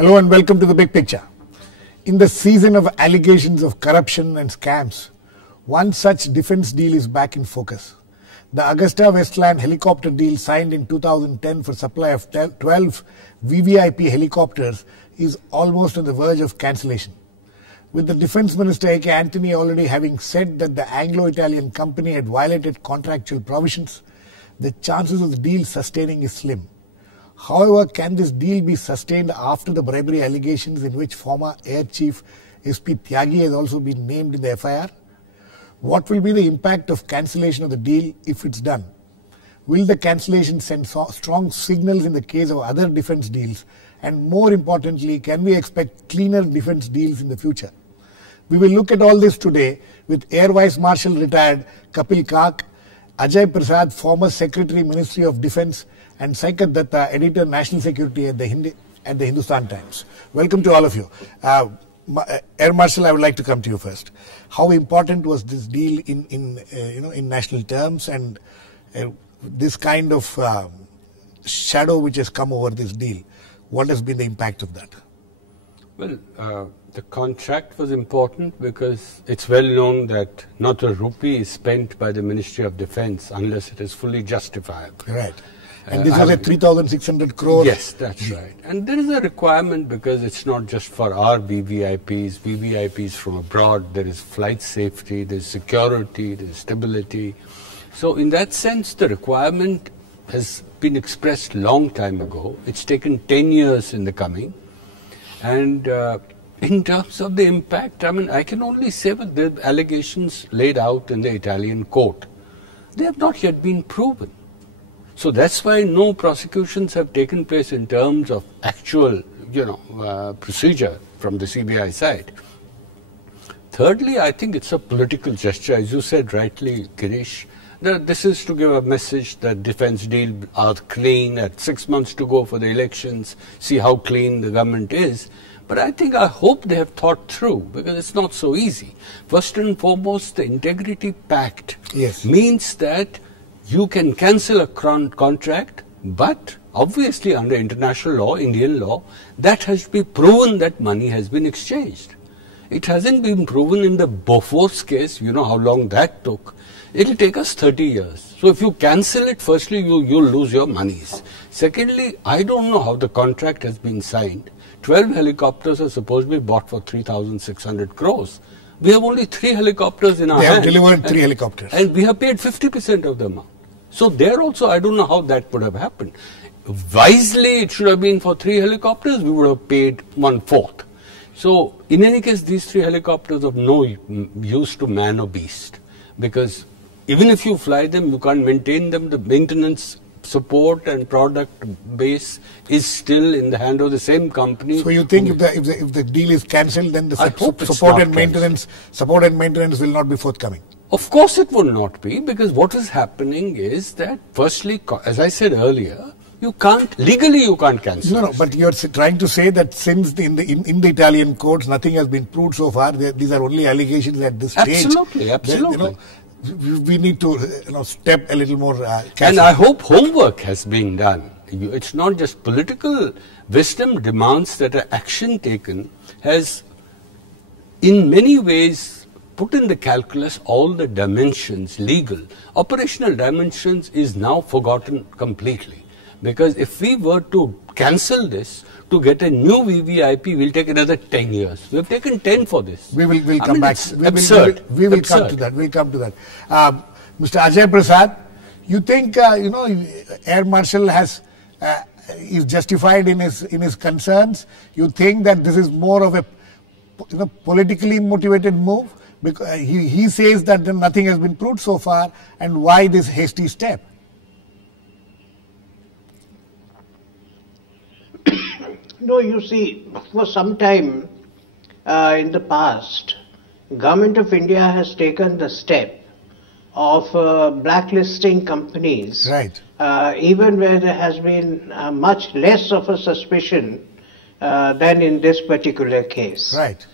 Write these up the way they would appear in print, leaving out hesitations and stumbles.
Hello and welcome to The Big Picture. In the season of allegations of corruption and scams, one such defense deal is back in focus. The AgustaWestland helicopter deal signed in 2010 for supply of 12 VVIP helicopters is almost on the verge of cancellation. With the Defence Minister A.K. Antony already having said that the Anglo-Italian company had violated contractual provisions, the chances of the deal sustaining is slim. However, can this deal be sustained after the bribery allegations in which former Air Chief SP Tyagi has also been named in the FIR? What will be the impact of cancellation of the deal if it's done? Will the cancellation send strong signals in the case of other defence deals? And more importantly, can we expect cleaner defence deals in the future? We will look at all this today with Air Vice Marshal retired Kapil, Ajay Prasad, former Secretary Ministry of Defence, and Saikat Datta, Editor National Security at the Hindustan Times. Welcome to all of you. Air Marshal, I would like to come to you first. How important was this deal in national terms, and this kind of shadow which has come over this deal? What has been the impact of that? Well, the contract was important because it's well known that not a rupee is spent by the Ministry of Defence unless it is fully justifiable. Right. And this was a 3,600 crore. Yes, that's right. And there is a requirement because it's not just for our VVIPs from abroad. There is flight safety, there's security, there's stability. So in that sense, the requirement has been expressed long time ago. It's taken 10 years in the coming. And in terms of the impact, I mean, I can only say with the allegations laid out in the Italian court, they have not yet been proven. So that's why no prosecutions have taken place in terms of actual, procedure from the CBI side. Thirdly, I think it's a political gesture, as you said rightly, Girish. This is to give a message that defence deals are clean, at 6 months to go for the elections, see how clean the government is. But I hope they have thought through, because it's not so easy. First and foremost, the Integrity Pact means that you can cancel a contract, but obviously under international law, Indian law, that has to be proven that money has been exchanged. It hasn't been proven in the Bofors case, you know how long that took. It'll take us 30 years. So if you cancel it, firstly, you'll lose your monies. Secondly, I don't know how the contract has been signed. 12 helicopters are supposed to be bought for 3,600 crores. We have only 3 helicopters in our hands. They have delivered 3 helicopters. And we have paid 50% of the amount. So there also, I don't know how that would have happened. Wisely, it should have been for 3 helicopters, we would have paid 1/4. So in any case, these 3 helicopters are of no use to man or beast. Because even if you fly them, you can't maintain them. The maintenance, support and product base is still in the hand of the same company. So you think if the deal is cancelled, then the support and maintenance will not be forthcoming? Of course it will not be, because what is happening is that firstly, as I said earlier, legally you can't cancel. No, but you're trying to say that since in the Italian courts nothing has been proved so far, these are only allegations at this stage. Absolutely. We need to step a little more carefully. And I hope homework has been done. It's not just political wisdom demands that an action taken has in many ways put in the calculus all the dimensions, legal. Operational dimensions is now forgotten completely. Because if we were to cancel this, to get a new VVIP will take another 10 years. We have taken 10 for this. We'll come back. Absurd. We will come to that. We'll come to that. Mr. Ajay Prasad, you think Air Marshal is justified in his concerns? You think that this is more of a politically motivated move? Because he says that nothing has been proved so far, and why this hasty step? No, you see, for some time in the past, Government of India has taken the step of blacklisting companies, right? Even where there has been much less of a suspicion than in this particular case. Right.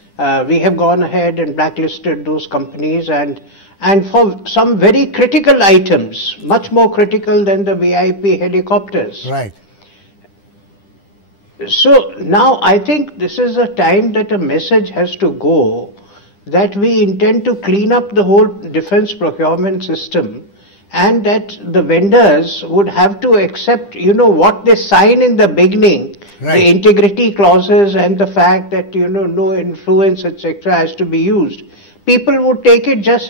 We have gone ahead and blacklisted those companies, and for some very critical items, much more critical than the VIP helicopters. Right. So now I think this is a time that a message has to go that we intend to clean up the whole defense procurement system, and that the vendors would have to accept, what they sign in the beginning, right, the integrity clauses and the fact that, no influence, etc. has to be used. People would take it just,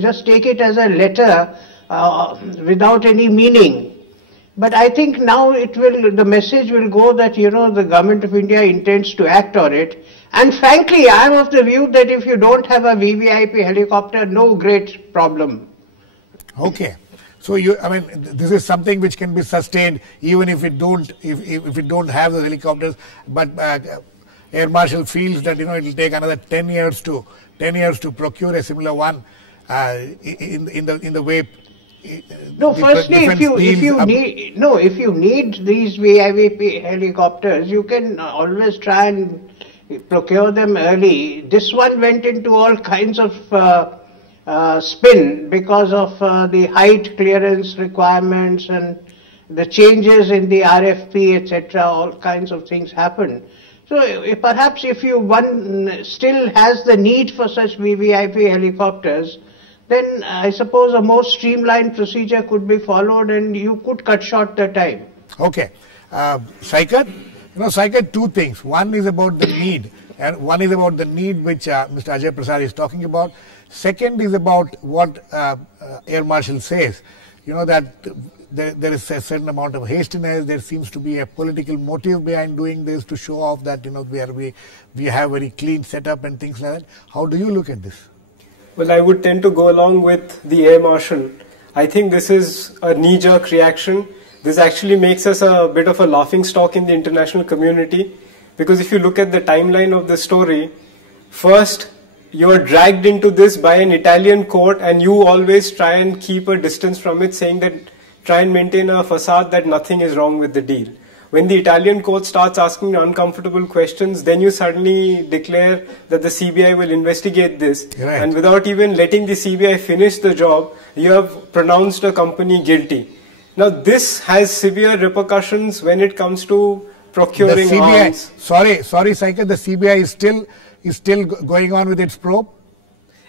just take it as a letter without any meaning. But I think now the message will go that, the government of India intends to act on it. And frankly, I am of the view that if you don't have a VVIP helicopter, no great problem. Okay. So this is something which can be sustained even if it don't, if it don't have the helicopters. But Air Marshal feels that, it will take another 10 years to procure a similar one in the way. No, firstly, if you need these VVIP helicopters, you can always try and procure them early. This one went into all kinds of spin because of the height clearance requirements and the changes in the RFP, etc. All kinds of things happened. So perhaps if one still has the need for such VVIP helicopters, then I suppose a more streamlined procedure could be followed and you could cut short the time. Okay. Saikat, Saikat, two things. One is about the need, and one is about the need which Mr. Ajay Prasad is talking about. Second is about what Air Marshal says, that there is a certain amount of hastiness. There seems to be a political motive behind doing this to show off that, we have very clean setup and things like that. How do you look at this? Well, I would tend to go along with the Air Marshal. I think this is a knee-jerk reaction. This actually makes us a bit of a laughingstock in the international community, because if you look at the timeline of the story, first you are dragged into this by an Italian court and you always try and keep a distance from it, saying that try and maintain a facade that nothing is wrong with the deal. When the Italian court starts asking uncomfortable questions, then you suddenly declare that the CBI will investigate this. Right. And without even letting the CBI finish the job, you have pronounced a company guilty. Now this has severe repercussions when it comes to procuring arms. Sorry, Saikat, the CBI is still going on with its probe?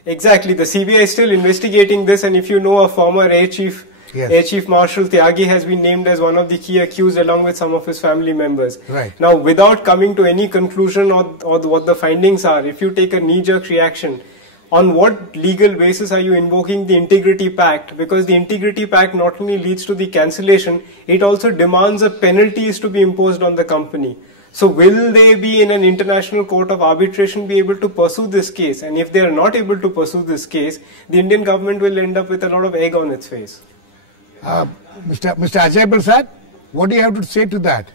Exactly, the CBI is still investigating this, and if you know, a former Air Chief Marshal Tyagi has been named as one of the key accused along with some of his family members. Right. Now, without coming to any conclusion or what the findings are, if you take a knee-jerk reaction, on what legal basis are you invoking the Integrity Pact? Because the Integrity Pact not only leads to the cancellation, it also demands a penalty is to be imposed on the company. So will they be in an international court of arbitration be able to pursue this case? And if they are not able to pursue this case, the Indian government will end up with a lot of egg on its face. Mr. Ajay Prasad, what do you have to say to that?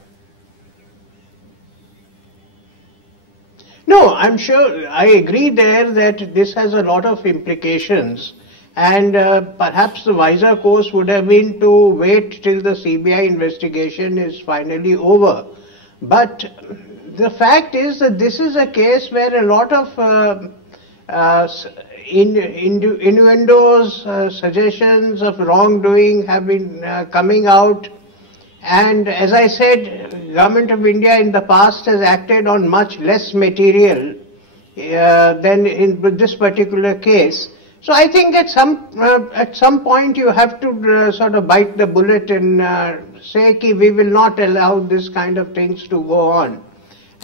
No, I'm sure I agree there that this has a lot of implications, and perhaps the wiser course would have been to wait till the CBI investigation is finally over. But the fact is that this is a case where a lot of innuendos, suggestions of wrongdoing have been coming out. And as I said, Government of India in the past has acted on much less material than in this particular case. So I think at some point you have to sort of bite the bullet and say that we will not allow this kind of things to go on.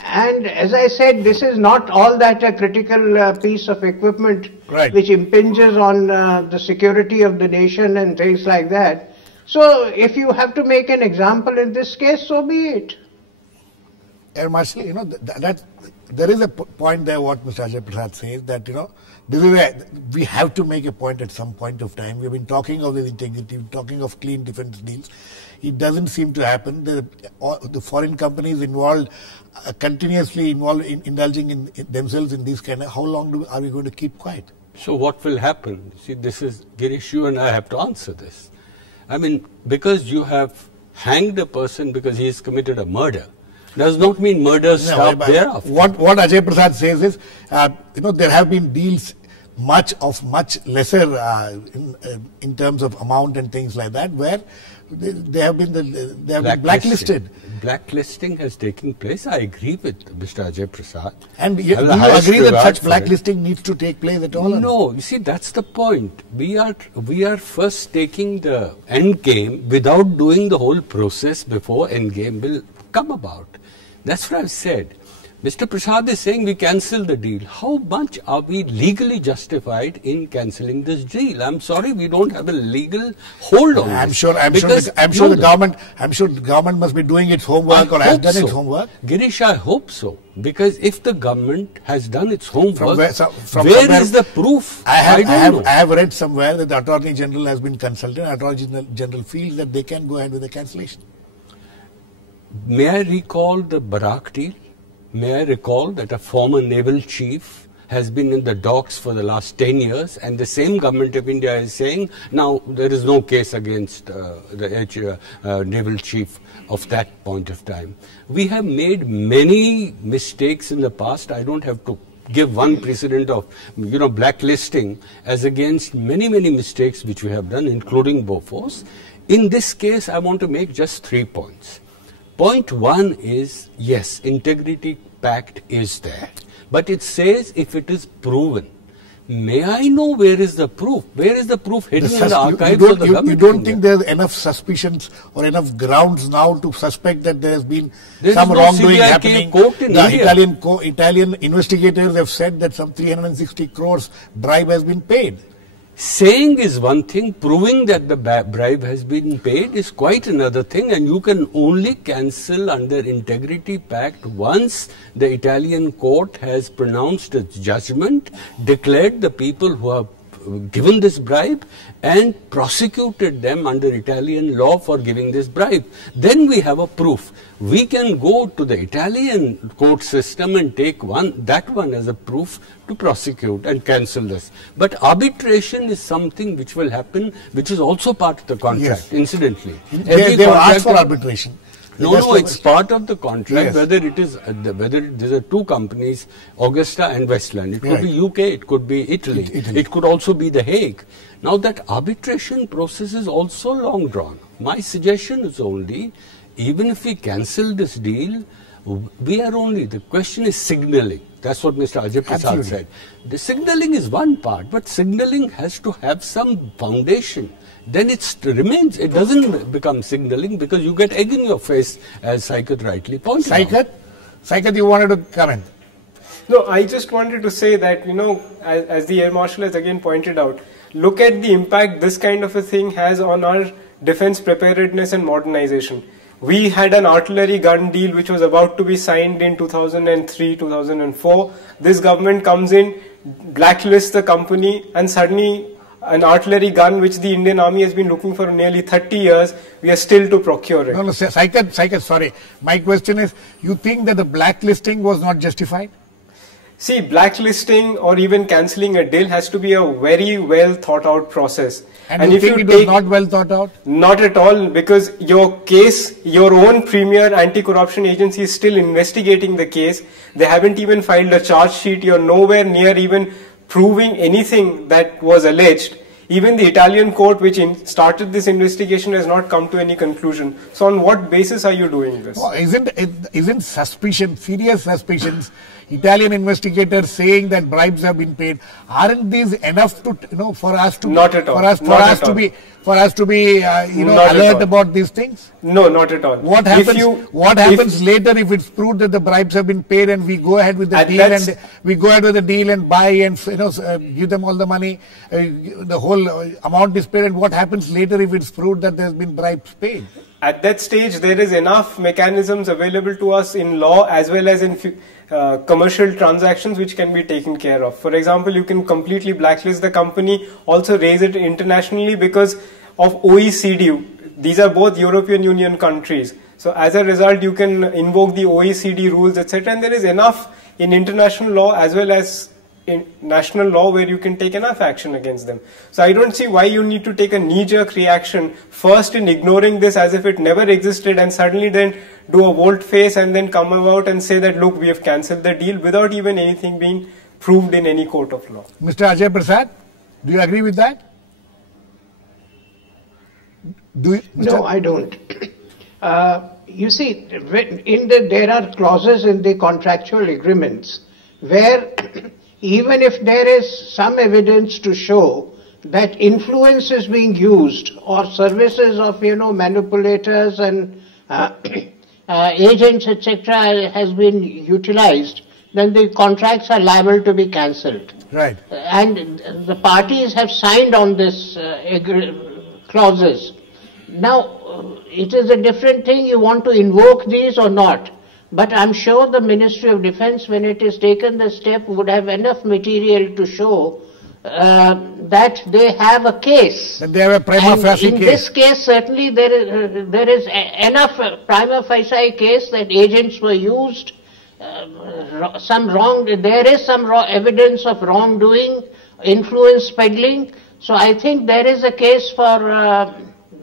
And as I said, this is not all that a critical piece of equipment, right, which impinges on the security of the nation and things like that. So if you have to make an example in this case, so be it. Air Marshal, there is a point there what Mr. Ajay Prasad says, that this is we have to make a point at some point of time. We've been talking of this integrity, talking of clean defense deals. It doesn't seem to happen. The foreign companies involved, continuously involved in indulging in themselves in these kind of, how long are we going to keep quiet? So what will happen? See, this is, Girish, you and I have to answer this. I mean, because you have hanged a person because he has committed a murder, does not mean murders stop thereafter. What Ajay Prasad says is, there have been deals much lesser in terms of amount and things like that, where they have been blacklisted. Blacklisting has taken place. I agree with Mr. Ajay Prasad. And do you agree that such blacklisting needs to take place at all? No, you see, that's the point. We are first taking the end game without doing the whole process before end game will come about. That's what I've said. Mr. Prasad is saying we cancel the deal. How much are we legally justified in cancelling this deal? I'm sorry, we don't have a legal hold on I'm sure the government must be doing its homework or has done its homework. Girish, I hope so. Because if the government has done its homework, where is the proof? I have read somewhere that the Attorney General has been consulted. The Attorney General feels that they can go ahead with the cancellation. May I recall the Barak deal? May I recall that a former naval chief has been in the docks for the last 10 years, and the same government of India is saying now there is no case against the naval chief of that point of time. We have made many mistakes in the past. I don't have to give one precedent of blacklisting as against many mistakes which we have done, including Bofors. In this case, I want to make just 3 points. Point 1 is, yes, integrity pact is there, but it says if it is proven. May I know where is the proof? Where is the proof hidden in the archives of the government? You don't think there are enough suspicions or enough grounds now to suspect that there has been some wrongdoing happening? The Italian investigators have said that some 360 crores bribe has been paid. Saying is one thing, proving that the bribe has been paid is quite another thing, and you can only cancel under integrity pact once the Italian court has pronounced its judgment, declared the people who have given this bribe and prosecuted them under Italian law for giving this bribe. Then we have a proof. We can go to the Italian court system and take that one as a proof to prosecute and cancel this. But arbitration is something which will happen, which is also part of the contract, incidentally. They have asked for arbitration. No, it's part of the contract, whether it is, whether there are two companies, Augusta and Westland. It could be UK, it could be Italy, it could also be The Hague. Now that arbitration process is also long drawn. My suggestion is only, even if we cancel this deal, the question is signaling. That's what Mr. Ajay Prasad said. The signaling is one part, but signaling has to have some foundation. Then it remains, it doesn't become signaling because you get egg in your face, as Saikat rightly pointed out. Saikat, you wanted to comment? No, I just wanted to say that, as the Air Marshal has again pointed out, look at the impact this kind of a thing has on our defense preparedness and modernization. We had an artillery gun deal which was about to be signed in 2003, 2004. This government comes in, blacklists the company, and suddenly an artillery gun which the Indian Army has been looking for nearly 30 years, we are still to procure it. No, Saikat, sorry. My question is, you think that the blacklisting was not justified? See, blacklisting or even cancelling a deal has to be a very well thought out process. And you think it was not well thought out? Not at all, because your case, your own premier anti-corruption agency is still investigating the case. They haven't even filed a charge sheet. You're nowhere near even proving anything that was alleged. Even the Italian court which started this investigation has not come to any conclusion. So on what basis are you doing this? Well, isn't suspicion, serious suspicions, Italian investigators saying that bribes have been paid, aren't these enough to, for us to, not at all. For us to be alert about these things? No, not at all. What happens later if it's proved that the bribes have been paid and we go ahead with the deal and buy and give them all the money, the whole amount is paid, and what happens later if it's proved that there's been bribes paid? At that stage, there is enough mechanisms available to us in law as well as in commercial transactions which can be taken care of. For example, you can completely blacklist the company, also raise it internationally because of OECD. These are both European Union countries. So as a result, you can invoke the OECD rules, etc. And there is enough in international law as well as in national law where you can take enough action against them. So I don't see why you need to take a knee-jerk reaction first in ignoring this as if it never existed and suddenly then do a volte-face and then come about and say that look, we have cancelled the deal without even anything being proved in any court of law. Mr. Ajay Prasad, do you agree with that? No, I don't. You see, there are clauses in the contractual agreements where even if there is some evidence to show that influence is being used or services of, manipulators and agents, etc., has been utilized, then the contracts are liable to be cancelled. Right. And the parties have signed on this clauses. Now, it is a different thing, you want to invoke these or not. But I'm sure the Ministry of Defence, when it has taken the step, would have enough material to show that they have a case. That they have a prima facie case. In this case, certainly there is enough prima facie case that agents were used. There is some evidence of wrongdoing, influence peddling. So I think there is a case for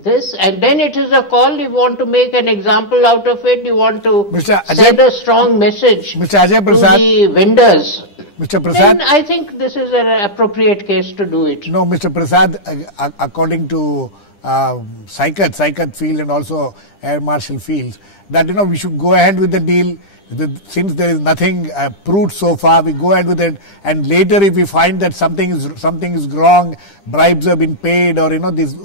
this, and then it is a call. You want to make an example out of it. You want to send a strong message to the vendors. Mr. Prasad, then I think this is an appropriate case to do it. No, Mr. Prasad, according to Saikat feels and also Air Marshal feels that we should go ahead with the deal. Since there is nothing proved so far, we go ahead with it, and later if we find that something is wrong, bribes have been paid, or these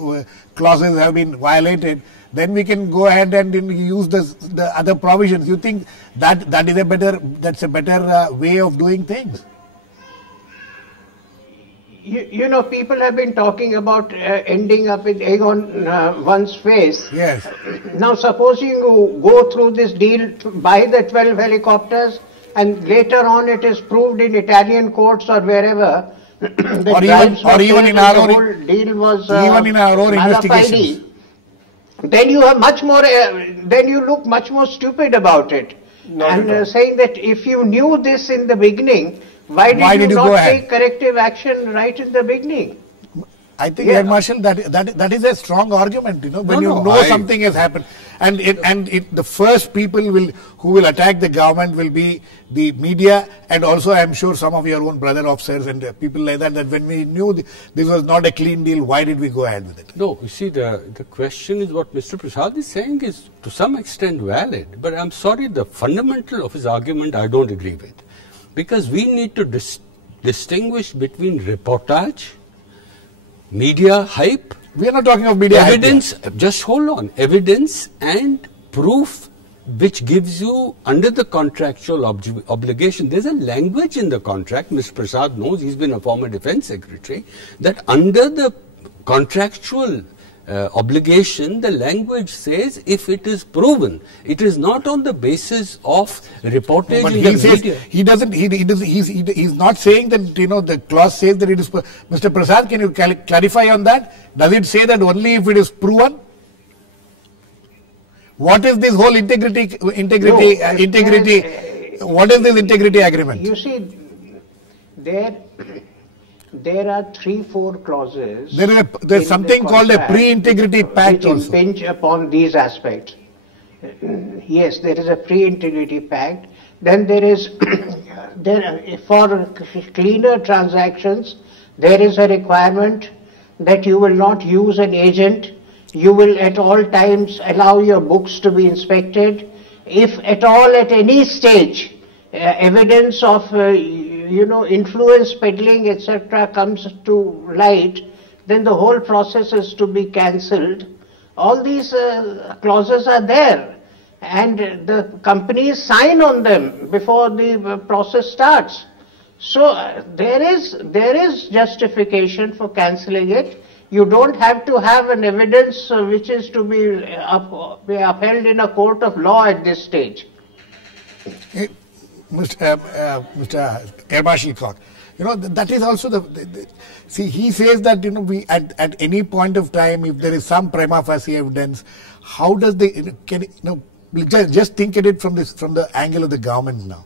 clauses have been violated, then we can go ahead and use the other provisions. You think that's a better way of doing things? People have been talking about ending up with egg on one's face. Yes. Now, supposing you go through this deal to buy the 12 helicopters, and later on it is proved in Italian courts or wherever or even in our own deal was even in our own investigations. Then you have much more. Then you look much more stupid about it, saying that if you knew this in the beginning, why did you not take corrective action right in the beginning? I think, Air Marshal, that is a strong argument. When something has happened, and the first people who will attack the government will be the media, and also I am sure some of your own brother officers and people like that. That when we knew this was not a clean deal, why did we go ahead with it? No, you see, the question is what Mr. Prasad is saying is to some extent valid, but I'm sorry, the fundamental of his argument I don't agree with, because we need to distinguish between reportage, media hype. We are not talking of media evidence, hype. Just hold on. Evidence and proof which gives you under the contractual obligation. There's a language in the contract. Mr. Prasad knows, he's been a former defense secretary, that under the contractual obligation, the language says if it is proven, it is not on the basis of reportage in the media. He's not saying that the clause says that it is. Mr. Prasad, can you clarify on that? Does it say that only if it is proven? What is this whole integrity? What is this integrity agreement? You see, there are 3-4 clauses. There's something called a pre-integrity pact which impinge upon these aspects. Yes, there is a pre-integrity pact. Then there is, for cleaner transactions, there is a requirement that you will not use an agent. You will at all times allow your books to be inspected. If at all at any stage evidence of influence peddling, etc. comes to light, then the whole process is to be cancelled. All these clauses are there, and the companies sign on them before the process starts. So there is justification for cancelling it. You don't have to have an evidence which is to be upheld in a court of law at this stage. Mr. Air Marshal Court, that is also see, he says that we at any point of time, if there is some prima facie evidence, how does just think at it from the angle of the government now.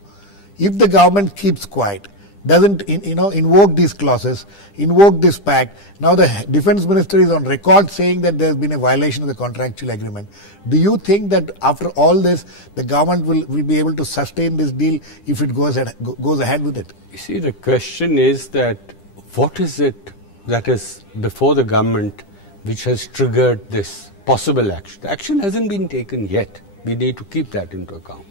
If the government keeps quiet, doesn't invoke these clauses, invoke this pact. Now the defense minister is on record saying that there has been a violation of the contractual agreement. Do you think that after all this, the government will be able to sustain this deal if it goes ahead with it? You see, the question is that what is it that is before the government which has triggered this possible action? The action hasn't been taken yet. We need to keep that into account.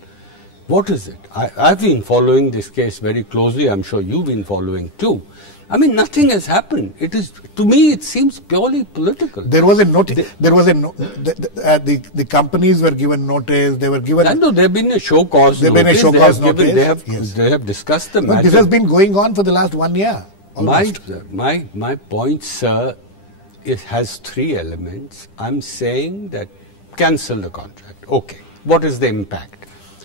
What is it? I've been following this case very closely. I'm sure you've been following too. I mean, nothing has happened. It is, to me, it seems purely political. There was a notice. The companies were given notice. They were given. No, there have been a show cause. There have been a show cause notice. They have discussed the matter. This has been going on for the last 1 year. My point, sir, it has three elements. I'm saying that cancel the contract. Okay. What is the impact?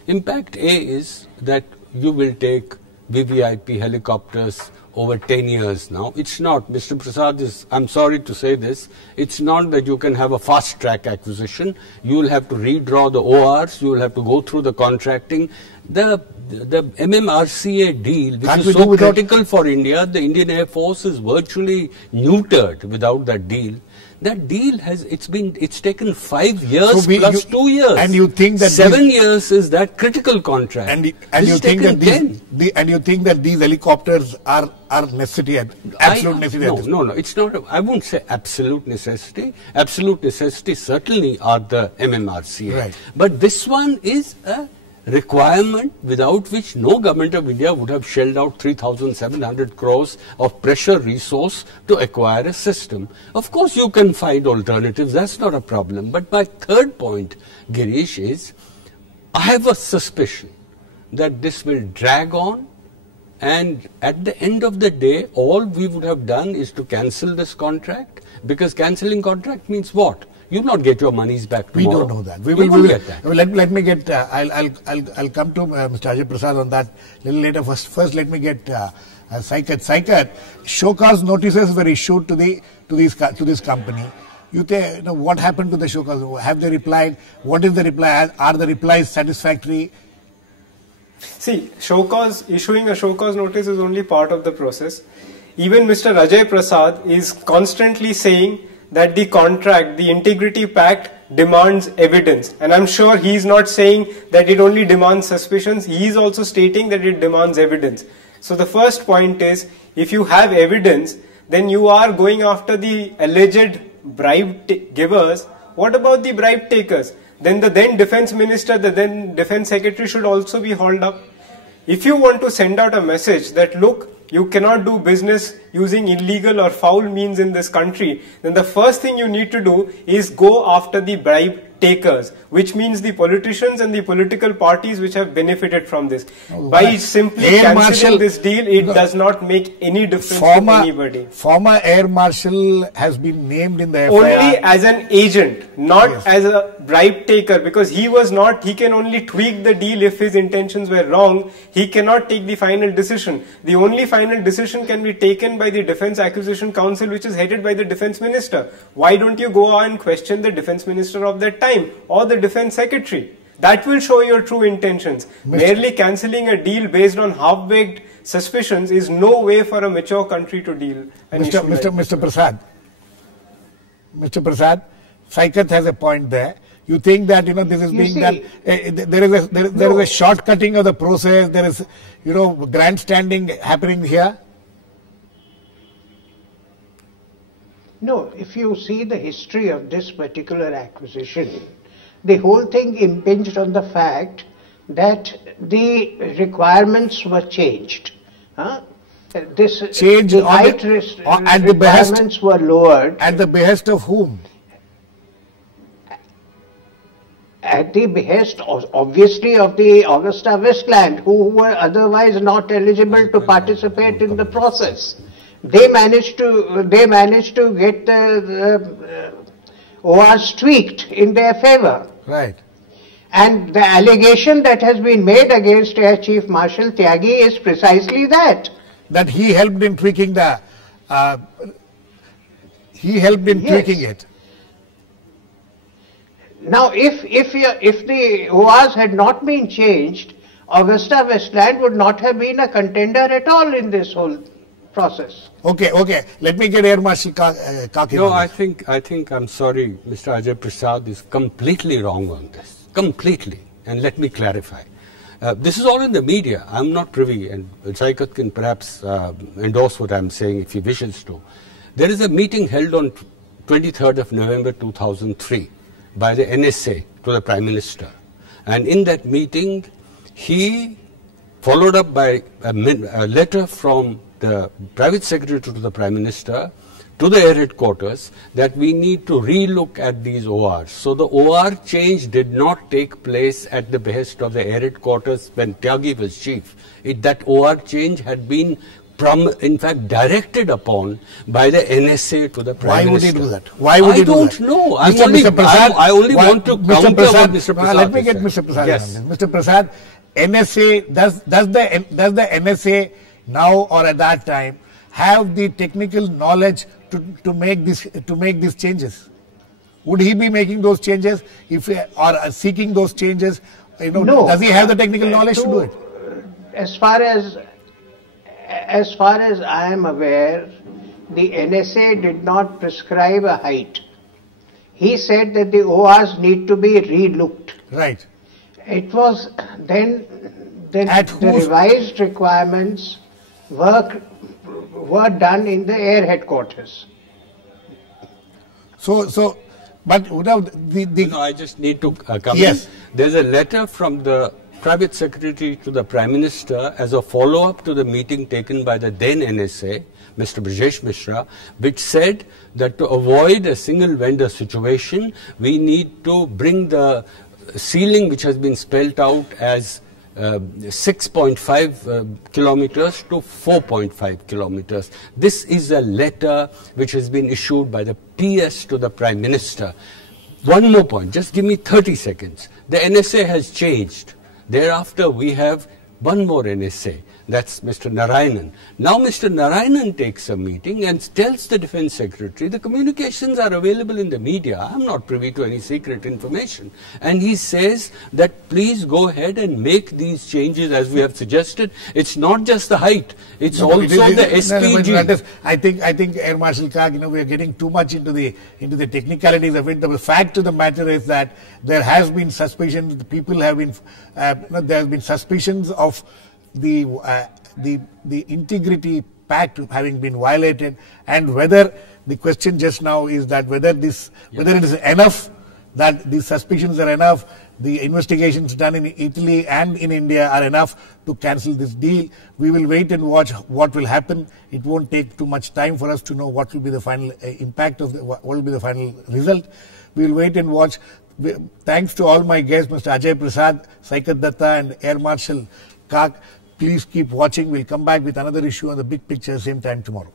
Impact A is that you will take VVIP helicopters over 10 years now. It's not, Mr. Prasad, I'm sorry to say this, it's not that you can have a fast track acquisition. You will have to redraw the ORs, you will have to go through the contracting. The MMRCA deal, which is so critical for India, the Indian Air Force is virtually neutered without that deal. That deal it's taken 5 years plus 2 years. And you think that 7 years is that critical contract. And you think that these helicopters are necessity, absolute necessity? No, it's not. I wouldn't say absolute necessity. Absolute necessity certainly are the MMRCA. Right. But this one is a requirement without which no government of India would have shelled out 3,700 crores of pressure resource to acquire a system. Of course, you can find alternatives. That's not a problem. But my third point, Girish, is I have a suspicion that this will drag on, and at the end of the day, all we would have done is to cancel this contract, because cancelling contract means what? You'll not get your monies back tomorrow. We don't know that. We will get that. Let me get. I'll come to Mr. Ajay Prasad on that a little later. First, let me get Saikat. Saikat, show cause notices were issued to this company. You know what happened to the show cause? Have they replied? What is the reply? Are the replies satisfactory? See, issuing a show cause notice is only part of the process. Even Mr. Ajay Prasad is constantly saying that the contract, the integrity pact, demands evidence. And I'm sure he's not saying that it only demands suspicions. He is also stating that it demands evidence. So the first point is, if you have evidence, then you are going after the alleged bribe givers. What about the bribe takers? Then the then defense minister, the then defense secretary should also be hauled up. If you want to send out a message that, look, you cannot do business using illegal or foul means in this country, then the first thing you need to do is go after the bribe takers, which means the politicians and the political parties which have benefited from this. By simply cancelling this deal, it does not make any difference to anybody. Former Air Marshal has been named in the FIR. Only as an agent, not as a bribe taker, because he can only tweak the deal if his intentions were wrong. He cannot take the final decision. The only final decision can be taken by the Defence Acquisition Council, which is headed by the Defence Minister. Why don't you go and question the Defence Minister of that time or the Defence Secretary? That will show your true intentions. Merely cancelling a deal based on half-baked suspicions is no way for a mature country to deal. Mr. Prasad, Saikat has a point there. You think that this is being done? There is a shortcutting of the process. There is grandstanding happening here. No, if you see the history of this particular acquisition, the whole thing impinged on the fact that the requirements were changed. This change the height requirements were lowered. At the behest of whom? At the behest, obviously, of the AgustaWestland, who were otherwise not eligible to participate in the process. They managed to get the ORs tweaked in their favor. Right. And the allegation that has been made against Air Chief Marshal Tyagi is precisely that. That he helped in tweaking the. Tweaking it. Now, if the ORs had not been changed, AgustaWestland would not have been a contender at all in this whole process. Okay. Let me get Air Marshal Kaki. No, I think, I'm sorry, Mr. Ajay Prasad is completely wrong on this. Completely. And let me clarify. This is all in the media. I'm not privy, and Saikat can perhaps endorse what I'm saying if he wishes to. There is a meeting held on 23rd of November 2003 by the NSA to the Prime Minister. And in that meeting, he followed up by a letter from the private secretary to the Prime Minister to the Air Headquarters that we need to relook at these ORs. So the OR change did not take place at the behest of the Air Headquarters when Tyagi was chief. That OR change had been, in fact, directed upon by the NSA to the Prime Minister. Why would he do that? Why would he do that? I don't know. I only want to counter what Mr. Prasad let me get Mr. Prasad. Yes. Mr. Prasad, NSA, does the NSA now or at that time have the technical knowledge to make these changes? Would he be making those changes or seeking those changes? No. Does he have the technical knowledge to do it? As far as I am aware, the NSA did not prescribe a height. He said that the ORs need to be relooked. Right. It was then the revised requirements were done in the Air Headquarters. But No, I just need to come Yes. in. There's a letter from the private secretary to the Prime Minister as a follow-up to the meeting taken by the then NSA, Mr. Brajesh Mishra, which said that to avoid a single vendor situation, we need to bring the ceiling, which has been spelled out as 6.5 kilometers to 4.5 kilometers. This is a letter which has been issued by the PS to the Prime Minister. One more point, just give me 30 seconds. The NSA has changed. Thereafter, we have one more NSA. That's Mr. Narayanan. Now Mr. Narayanan takes a meeting and tells the Defense Secretary, the communications are available in the media. I'm not privy to any secret information. And he says that please go ahead and make these changes as we have suggested. It's not just the height. It's also the SPG. I think Air Marshal Kag, we are getting too much into the technicalities of it. The fact of the matter is that there has been suspicions. The people have been there have been suspicions of the integrity pact having been violated, and whether the question just now is that whether it is enough, that the suspicions are enough, the investigations done in Italy and in India are enough to cancel this deal. We will wait and watch what will happen. It won't take too much time for us to know what will be the final impact of what will be the final result. We will wait and watch. Thanks to all my guests, Mr. Ajay Prasad, Saikat Datta and Air Marshal Kak. Please keep watching. We'll come back with another issue on the big picture same time tomorrow.